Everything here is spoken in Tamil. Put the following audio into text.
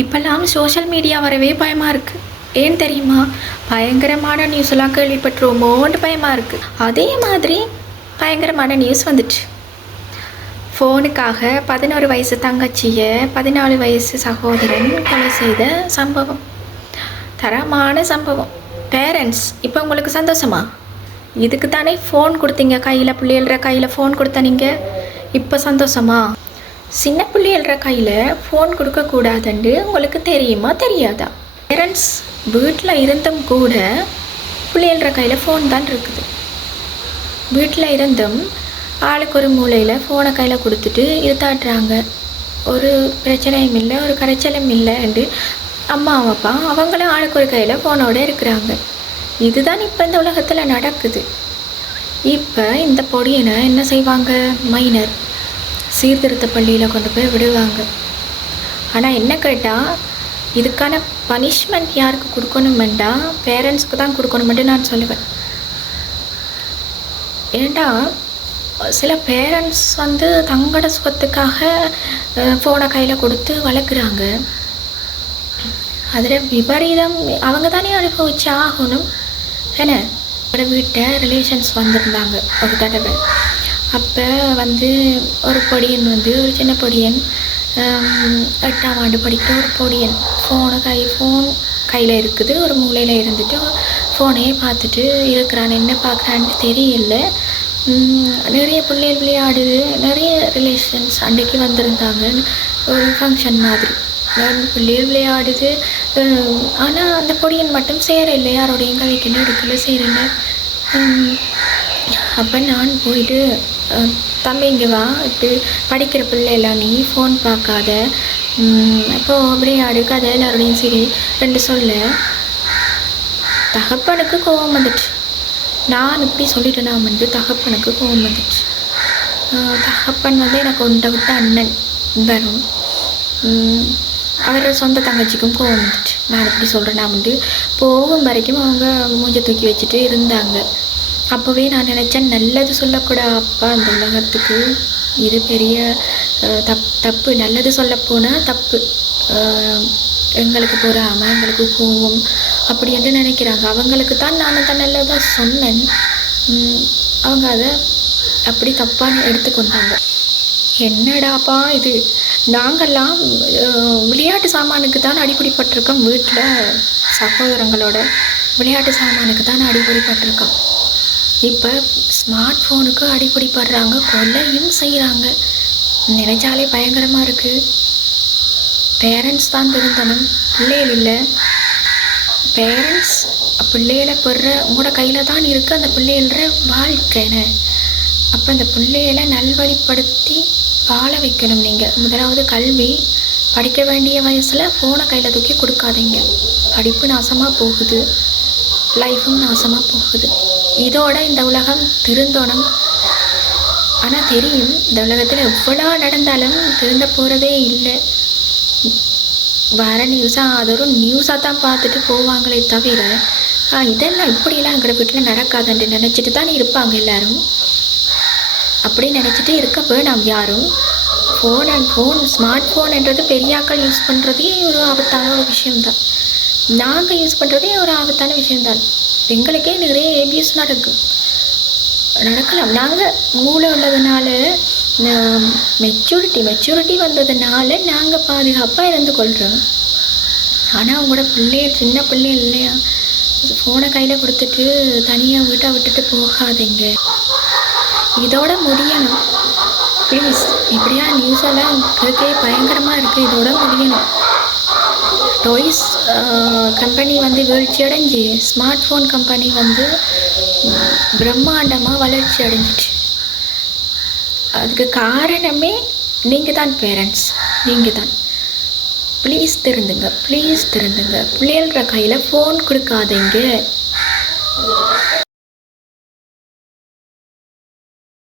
இப்போல்லாம் சோஷியல் மீடியா வரவே பயமாக இருக்குது. ஏன் தெரியுமா? பயங்கரமான நியூஸ்லாம் கேள்விப்பட்டுருவோமோன்ட்டு பயமாக இருக்குது. அதே மாதிரி பயங்கரமான நியூஸ் வந்துட்டு ஃபோனுக்காக 11 வயசு தங்கச்சியை 14 வயசு சகோதரன் கொலை செய்த சம்பவம். தரமான சம்பவம். பேரண்ட்ஸ், இப்போ உங்களுக்கு சந்தோஷமா? இதுக்கு தானே ஃபோன் கொடுத்தீங்க கையில், பிள்ளைகள கையில் ஃபோன் கொடுத்த நீங்கள். இப்போ சந்தோஷமா? சின்ன பிள்ளைகள கையில் ஃபோன் கொடுக்கக்கூடாதுன்னு உங்களுக்கு தெரியுமா தெரியாதா? பேரண்ட்ஸ் வீட்டில் இருந்தும் கூட பிள்ளைகள கையில் ஃபோன் தான் இருக்குது. வீட்டில் இருந்தும் ஆளுக்கு ஒரு மூலையில் ஃபோனை கையில் கொடுத்துட்டு இருத்தாட்டுறாங்க. ஒரு பிரச்சனையும் இல்லை, ஒரு கரைச்சலும் இல்லைன்னு அம்மா அப்பா அவங்களும் ஆளுக்கு ஒரு கையில் ஃபோனோடு இருக்கிறாங்க. இதுதான் இப்போ இந்த உலகத்தில் நடக்குது. இப்போ இந்த பொடியனை என்ன செய்வாங்க? மைனர் சீர்திருத்த பள்ளியில் கொண்டு போய் விடுவாங்க. ஆனால் என்ன கேட்டால், இதுக்கான பனிஷ்மெண்ட் யாருக்கு கொடுக்கணுமெண்டா பேரண்ட்ஸுக்கு தான் கொடுக்கணுமெண்டு நான் சொல்லுவேன். ஏண்டா சில பேரண்ட்ஸ் தங்களோட சுகத்துக்காக ஃபோனை கையில் கொடுத்து வளர்க்குறாங்க. அதில் விபரீதம் அவங்க தானே அனுபவிச்சு ஆகணும். ஏன்னா ஒரு வீட்டை ரிலேஷன்ஸ் வந்திருந்தாங்க ஒரு தடவை. அப்போ ஒரு பொடியன் ஒரு சின்ன பொடியன் 8ஆம் ஆண்டு படிக்கிற ஒரு பொடியன் ஃபோன் கையில் இருக்குது. ஒரு மூலையில் இருந்துட்டு ஃபோனையே பார்த்துட்டு இருக்கிறான். என்ன பார்க்குறான்னு தெரியல. நிறைய பிள்ளைகள் விளையாடுது. நிறைய ரிலேஷன்ஸ் அன்றைக்கி வந்திருந்தாங்க. ஒரு ஃபங்க்ஷன் மாதிரி பிள்ளைகள் விளையாடுது. ஆனால் அந்த பொடியன் மட்டும் சேரலை, யாரோடையும் கதைக்கல எடுக்கல, சேரலை. அப்போ நான் போயிட்டு, தம்பி இங்கே வா, இப்படி படிக்கிற பிள்ளைலாம் நீ ஃபோன் பார்க்காத, அப்போது விளையாடு கதை எல்லாரோடையும் சரி ரெண்டு சொல்ல. தகப்பனுக்கு கோபம் வந்துட்டு. நான் இப்படி சொல்லிட்டேன்னா தகப்பனுக்கு கோபம் வந்துட்டு. தகப்பன் எனக்கு ஒன்றை விட்டு அண்ணன் வரும். அவர் சொந்த தங்கச்சிக்கும் கோவம் வந்துட்டு. நான் இப்படி சொல்கிறேன்னா போகும் வரைக்கும் அவங்க மூஞ்சை தூக்கி வச்சுட்டு இருந்தாங்க. அப்போவே நான் நினச்சேன், நல்லது சொல்லக்கூடாது அப்பா அந்த உலகத்துக்கு. இது பெரிய தப்பு. நல்லது சொல்லப்போனால் தப்பு. எங்களுக்கு பொறாமல், எங்களுக்கு கோவம் அப்படி என்று நினைக்கிறாங்க. அவங்களுக்கு தான் நான் தான் நல்லதாக சொன்னேன். அவங்க அதை அப்படி தப்பாக எடுத்துக்கொண்டாங்க. என்னடாப்பா இது, நாங்கள்லாம் விளையாட்டு சாமானுக்கு தான் அடிப்படைப்பட்டிருக்கோம். வீட்டில் சகோதரங்களோட விளையாட்டு சாமானுக்கு தான் அடிப்படைப்பட்டிருக்கோம். இப்போ ஸ்மார்ட் ஃபோனுக்கு அடிப்படைப்படுறாங்க, கொலையும் செய்கிறாங்க. நினைச்சாலே பயங்கரமாக இருக்குது. பேரண்ட்ஸ் தான் திருந்தணும், பிள்ளைகள் இல்லை. பேரண்ட்ஸ் பிள்ளைகளை உங்களோட கையில் தான் இருக்குது அந்த பிள்ளைகள வாழ்க்கைன்னு. அப்போ அந்த பிள்ளைகளை நல்வழிப்படுத்தி வாழ வைக்கணும். நீங்கள் முதலாவது கல்வி. படிக்க வேண்டிய வயசில் ஃபோனை கையில் தூக்கி கொடுக்காதீங்க. படிப்பு நாசமாக போகுது, லைஃபும் நாசமாக போகுது. இதோட இந்த உலகம் திருந்தணும். ஆனால் தெரியும், இந்த உலகத்தில் எவ்வளோ நடந்தாலும் திருந்த போகிறதே இல்லை. வர நியூஸாக அது ஒரு நியூஸாக தான் பார்த்துட்டு போவாங்களே தவிர இதெல்லாம் இப்படியெல்லாம் எங்கள் வீட்டில் நடக்காதுன்னு நினச்சிட்டு தான் இருப்பாங்க எல்லோரும். அப்படி நினச்சிட்டு இருக்க வேணாம் யாரும். ஃபோன் ஸ்மார்ட் ஃபோன்ன்றது பெரியாக்கள் யூஸ் பண்ணுறதே ஒரு ஆபத்தான ஒரு விஷயம்தான். நாங்கள் யூஸ் பண்ணுறதே ஒரு ஆபத்தான விஷயம்தான். எங்களுக்கே நிறைய ஏபிஎஸ் நடக்கலாம். நாங்கள் மூளை உள்ளதுனால, மெச்சூரிட்டி வந்ததுனால நாங்கள் பாதுகாப்பாக இருந்து கொள்கிறோம். ஆனால் அவங்களோட சின்ன பிள்ளை இல்லையா, ஃபோனை கையில் கொடுத்துட்டு தனியாக வீட்டை விட்டுட்டு போகாதீங்க. இதோட முடியணும் ப்ளீஸ். இப்படியா நியூஸ் எல்லாம் கேட்கவே பயங்கரமாக இருக்குது. இதோட முடியணும். டாய்ஸ் கம்பெனி வீழ்ச்சி அடைஞ்சி ஸ்மார்ட் ஃபோன் கம்பெனி பிரம்மாண்டமாக வளர்ச்சி அடைஞ்சிச்சு. அதுக்கு காரணமே நீங்கள் தான் பேரண்ட்ஸ், நீங்கள் தான். ப்ளீஸ் திருந்துங்க. பிள்ளைகள கையில் ஃபோன் கொடுக்காதீங்க.